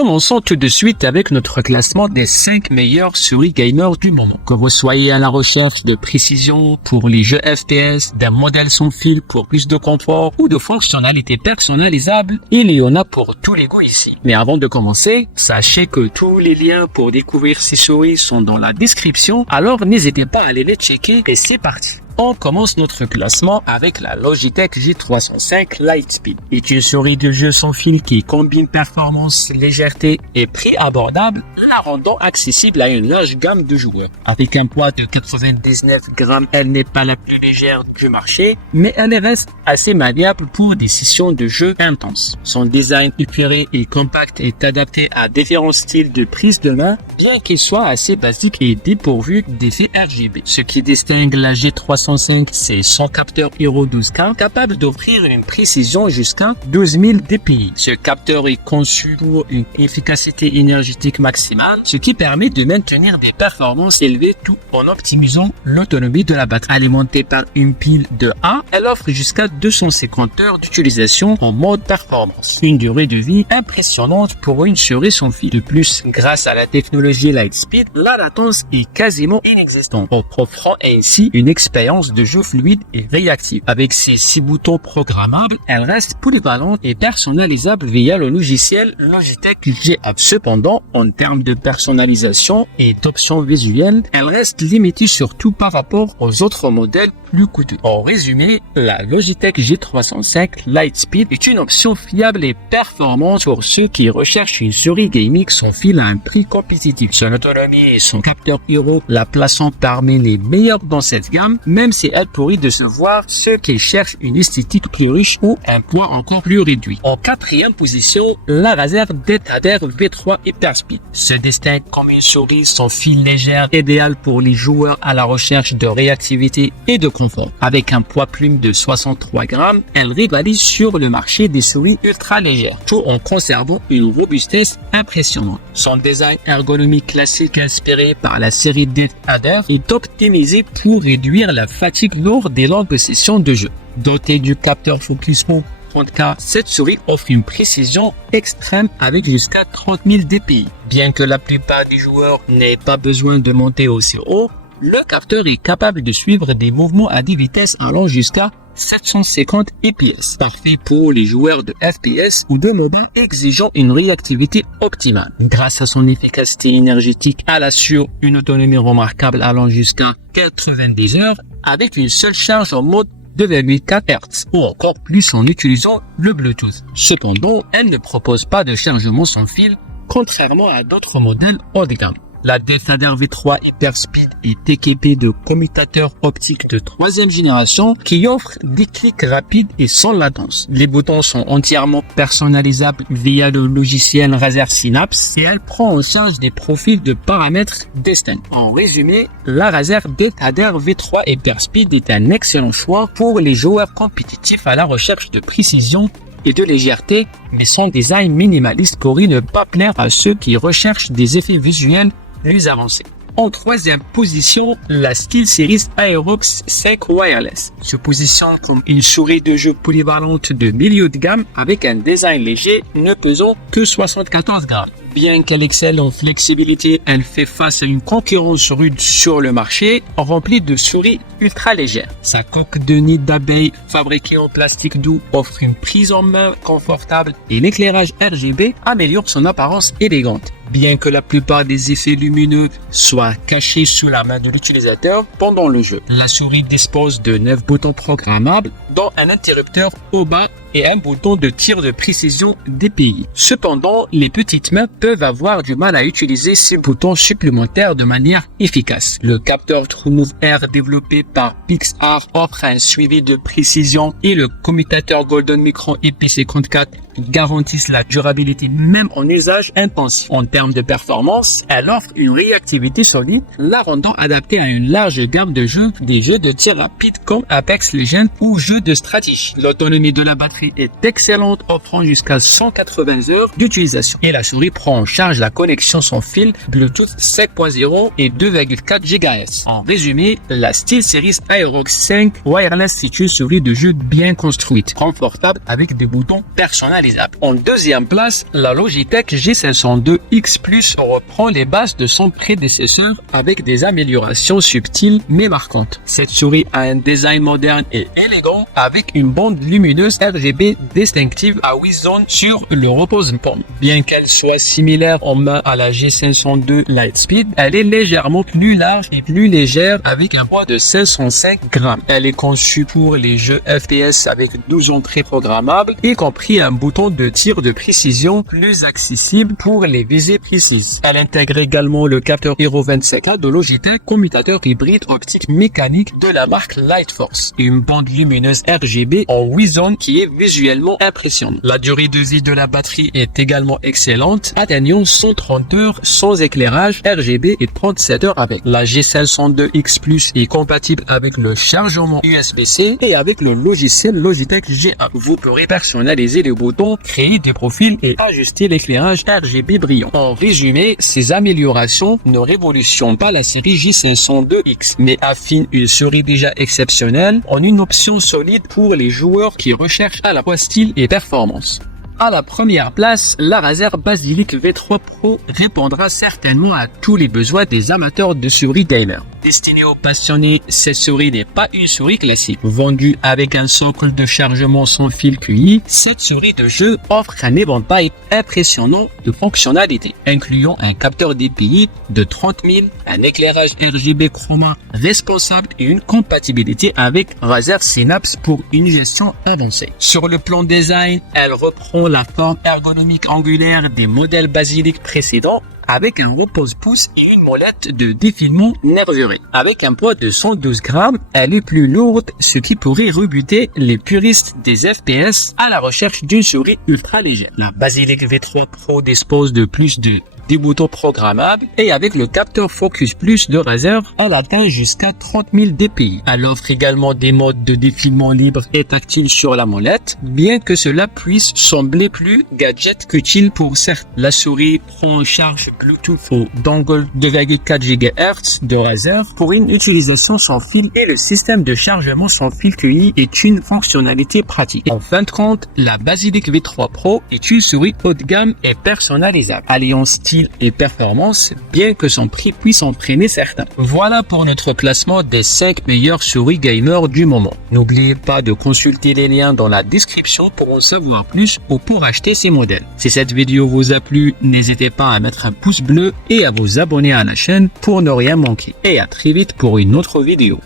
Commençons tout de suite avec notre classement des 5 meilleures souris gamers du moment. Que vous soyez à la recherche de précision pour les jeux FPS, d'un modèle sans fil pour plus de confort ou de fonctionnalités personnalisables, il y en a pour tous les goûts ici. Mais avant de commencer, sachez que tous les liens pour découvrir ces souris sont dans la description, alors n'hésitez pas à aller les checker et c'est parti. On commence notre classement avec la Logitech G305 Lightspeed. C'est une souris de jeu sans fil qui combine performance, légèreté et prix abordable, la rendant accessible à une large gamme de joueurs. Avec un poids de 99 grammes, elle n'est pas la plus légère du marché, mais elle reste assez maniable pour des sessions de jeu intenses. Son design épuré et compact est adapté à différents styles de prise de main, bien qu'il soit assez basique et dépourvu d'effets RGB. Ce qui distingue la G305, c'est son capteur Hero 12K, capable d'offrir une précision jusqu'à 12 000 dpi. Ce capteur est conçu pour une efficacité énergétique maximale, ce qui permet de maintenir des performances élevées tout en optimisant l'autonomie de la batterie. Alimentée par une pile de A, elle offre jusqu'à 250 heures d'utilisation en mode performance. Une durée de vie impressionnante pour une souris sans fil. De plus, grâce à la technologie Lightspeed, la latence est quasiment inexistante, offrant ainsi une expérience de jeu fluide et réactive. Avec ses 6 boutons programmables, elle reste polyvalente et personnalisable via le logiciel Logitech G App. Cependant, en termes de personnalisation et d'options visuelles, elle reste limitée surtout par rapport aux autres modèles plus coûteux. En résumé, la Logitech G305 Lightspeed est une option fiable et performante pour ceux qui recherchent une souris gaming sans fil à un prix compétitif. Son autonomie et son capteur Hero la plaçant parmi les meilleurs dans cette gamme, même si elle pourrait décevoir ceux qui cherchent une esthétique plus riche ou un poids encore plus réduit. En 4e position, la Razer DeadHader V3 Hyperspeed se distingue comme une souris sans fil légère, idéale pour les joueurs à la recherche de réactivité et de confort. Avec un poids plume de 63 grammes, elle rivalise sur le marché des souris ultra légères, tout en conservant une robustesse impressionnante. Son design ergonomique classique inspiré par la série DeadHader est optimisé pour réduire la fatigue lors des longues sessions de jeu. Dotée du capteur Focus Move 30K, cette souris offre une précision extrême avec jusqu'à 30 000 dpi. Bien que la plupart des joueurs n'aient pas besoin de monter aussi haut, le capteur est capable de suivre des mouvements à des vitesses allant jusqu'à 750 fps, parfait pour les joueurs de FPS ou de MOBA exigeant une réactivité optimale. Grâce à son efficacité énergétique, elle assure une autonomie remarquable allant jusqu'à 90 heures avec une seule charge en mode 2,4 Hz ou encore plus en utilisant le Bluetooth. Cependant, elle ne propose pas de chargement sans fil, contrairement à d'autres modèles haut de gamme. La DeadHader V3 Hyperspeed est équipée de commutateurs optiques de 3e génération qui offrent des clics rapides et sans latence. Les boutons sont entièrement personnalisables via le logiciel Razer Synapse et elle prend en charge des profils de paramètres distincts. En résumé, la Razer DeadHader V3 Hyperspeed est un excellent choix pour les joueurs compétitifs à la recherche de précision et de légèreté, mais son design minimaliste pourrait ne pas plaire à ceux qui recherchent des effets visuels plus avancés. En 3e position, la SteelSeries Aerox 5 Wireless se positionne comme une souris de jeu polyvalente de milieu de gamme avec un design léger ne pesant que 74 grammes. Bien qu'elle excelle en flexibilité, elle fait face à une concurrence rude sur le marché, remplie de souris ultra légères. Sa coque de nid d'abeille fabriquée en plastique doux offre une prise en main confortable et l'éclairage RGB améliore son apparence élégante. Bien que la plupart des effets lumineux soient cachés sous la main de l'utilisateur pendant le jeu, la souris dispose de 9 boutons programmables, dont un interrupteur au bas et un bouton de tir de précision DPI. Cependant, les petites mains peuvent avoir du mal à utiliser ces boutons supplémentaires de manière efficace. Le capteur TrueMove R développé par Pixar offre un suivi de précision et le commutateur Golden Micron IP54 garantissent la durabilité même en usage intensif. En termes de performance, elle offre une réactivité solide, la rendant adaptée à une large gamme de jeux, des jeux de tir rapide comme Apex Legends ou jeux peu de stratégie. L'autonomie de la batterie est excellente, offrant jusqu'à 180 heures d'utilisation. Et la souris prend en charge la connexion sans fil Bluetooth 5.0 et 2,4 GHz. En résumé, la SteelSeries Aerox 5 Wireless est une souris de jeu bien construite, confortable avec des boutons personnalisables. En deuxième place, la Logitech G502X Plus reprend les bases de son prédécesseur avec des améliorations subtiles mais marquantes. Cette souris a un design moderne et élégant avec une bande lumineuse RGB distinctive à 8 zones sur le repose-paume. Bien qu'elle soit similaire en main à la G502 Lightspeed, elle est légèrement plus large et plus légère avec un poids de 505 grammes. Elle est conçue pour les jeux FPS avec 12 entrées programmables, y compris un bouton de tir de précision plus accessible pour les visées précises. Elle intègre également le capteur Hero 25A de Logitech, commutateur hybride optique mécanique de la marque Lightforce, et une bande lumineuse RGB en 8 zones qui est visuellement impressionnante. La durée de vie de la batterie est également excellente, atteignant 130 heures sans éclairage RGB et 37 heures avec. La G502X Plus est compatible avec le chargement USB-C et avec le logiciel Logitech G1. Vous pourrez personnaliser les boutons, créer des profils et ajuster l'éclairage RGB brillant. En résumé, ces améliorations ne révolutionnent pas la série J502X, mais affinent une souris déjà exceptionnelle en une option solide pour les joueurs qui recherchent à la fois style et performance. À la première place, la Razer Basilisk V3 Pro répondra certainement à tous les besoins des amateurs de souris gamer. Destinée aux passionnés, cette souris n'est pas une souris classique. Vendue avec un socle de chargement sans fil QI, cette souris de jeu offre un éventail impressionnant de fonctionnalités, incluant un capteur DPI de 30 000, un éclairage RGB chroma responsable et une compatibilité avec Razer Synapse pour une gestion avancée. Sur le plan design, elle reprend la forme ergonomique angulaire des modèles Basilisk précédents, avec un repose-pouce et une molette de défilement nervuré. Avec un poids de 112 grammes, elle est plus lourde, ce qui pourrait rebuter les puristes des FPS à la recherche d'une souris ultra légère. La Basilisk V3 Pro dispose de plus de 10 boutons programmables et avec le capteur Focus Plus de Razer, elle atteint jusqu'à 30 000 dpi. Elle offre également des modes de défilement libre et tactile sur la molette, bien que cela puisse sembler plus gadget qu'utile pour certains. La souris prend en charge Bluetooth au dongle 2,4 GHz de Razer pour une utilisation sans fil et le système de chargement sans fil QI est une fonctionnalité pratique. En fin de compte, la Basilisk V3 Pro est une souris haut de gamme et personnalisable, alliant style et performance, bien que son prix puisse en freiner certains. Voilà pour notre classement des 5 meilleures souris gamers du moment. N'oubliez pas de consulter les liens dans la description pour en savoir plus ou pour acheter ces modèles. Si cette vidéo vous a plu, n'hésitez pas à mettre un pouce bleu et à vous abonner à la chaîne pour ne rien manquer. Et à très vite pour une autre vidéo.